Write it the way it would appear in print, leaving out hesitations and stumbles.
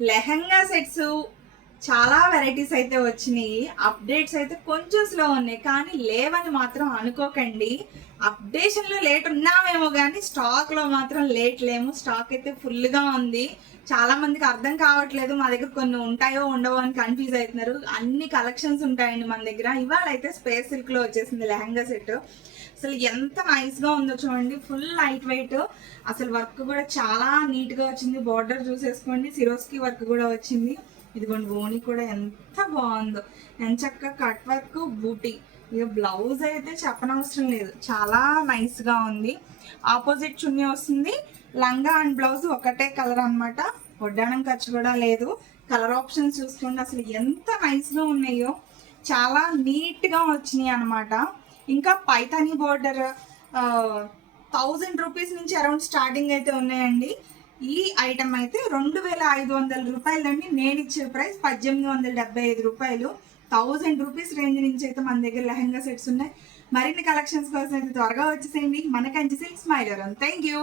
Lehenga sets చాలా varieties అయితే వచ్చినాయి. అప్డేట్స్ అయితే కొంచెం స్లో ఉన్నాయి, కానీ లేవని మాత్రం అనుకోకండి. అప్డేషన్లో లేట్ ఉన్నామేమో కానీ స్టాక్లో మాత్రం లేట్ లేము. స్టాక్ అయితే ఫుల్గా ఉంది. చాలా మందికి అర్థం కావట్లేదు, మా దగ్గర కొన్ని ఉంటాయో ఉండవో అని కన్ఫ్యూజ్ అవుతున్నారు. అన్ని కలెక్షన్స్ ఉంటాయండి మన దగ్గర. ఇవాళ అయితే స్పేస్ సిల్క్లో వచ్చేసింది లెహంగా సెట్. అసలు ఎంత నైస్గా ఉందో చూడండి, ఫుల్ లైట్ వెయిట్. అసలు వర్క్ కూడా చాలా నీట్గా వచ్చింది. బార్డర్ చూసేసుకోండి, సిరోస్కి వర్క్ కూడా వచ్చింది. ఇదిగోండి ఓణి కూడా ఎంత బాగుందో, ఎంచక్క కట్ వర్క్ బూటీ. ఇక బ్లౌజ్ అయితే చెప్పనవసరం లేదు, చాలా నైస్గా ఉంది. ఆపోజిట్ చున్నీ వస్తుంది. లంగా అండ్ బ్లౌజ్ ఒకటే కలర్ అనమాట. వడ్డాణం ఖర్చు కూడా లేదు. కలర్ ఆప్షన్స్ చూసుకోండి, అసలు ఎంత నైస్గా ఉన్నాయో, చాలా నీట్గా వచ్చినాయి అనమాట. ఇంకా పైతానీ బోర్డర్ 1000 రూపీస్ నుంచి అరౌండ్ స్టార్టింగ్ అయితే ఉన్నాయండి. ఈ ఐటమ్ అయితే 2500 రూపాయలండి. నేను ఇచ్చే ప్రైస్ 1875 రూపాయలు. 1000 రూపీస్ రేంజ్ నుంచి అయితే మన దగ్గర లెహంగా సెట్స్ ఉన్నాయి. మరిన్ని కలెక్షన్స్ కోసం అయితే త్వరగా వచ్చేసేయండి మన కంచి సిల్క్ స్మైలర్. Thank you.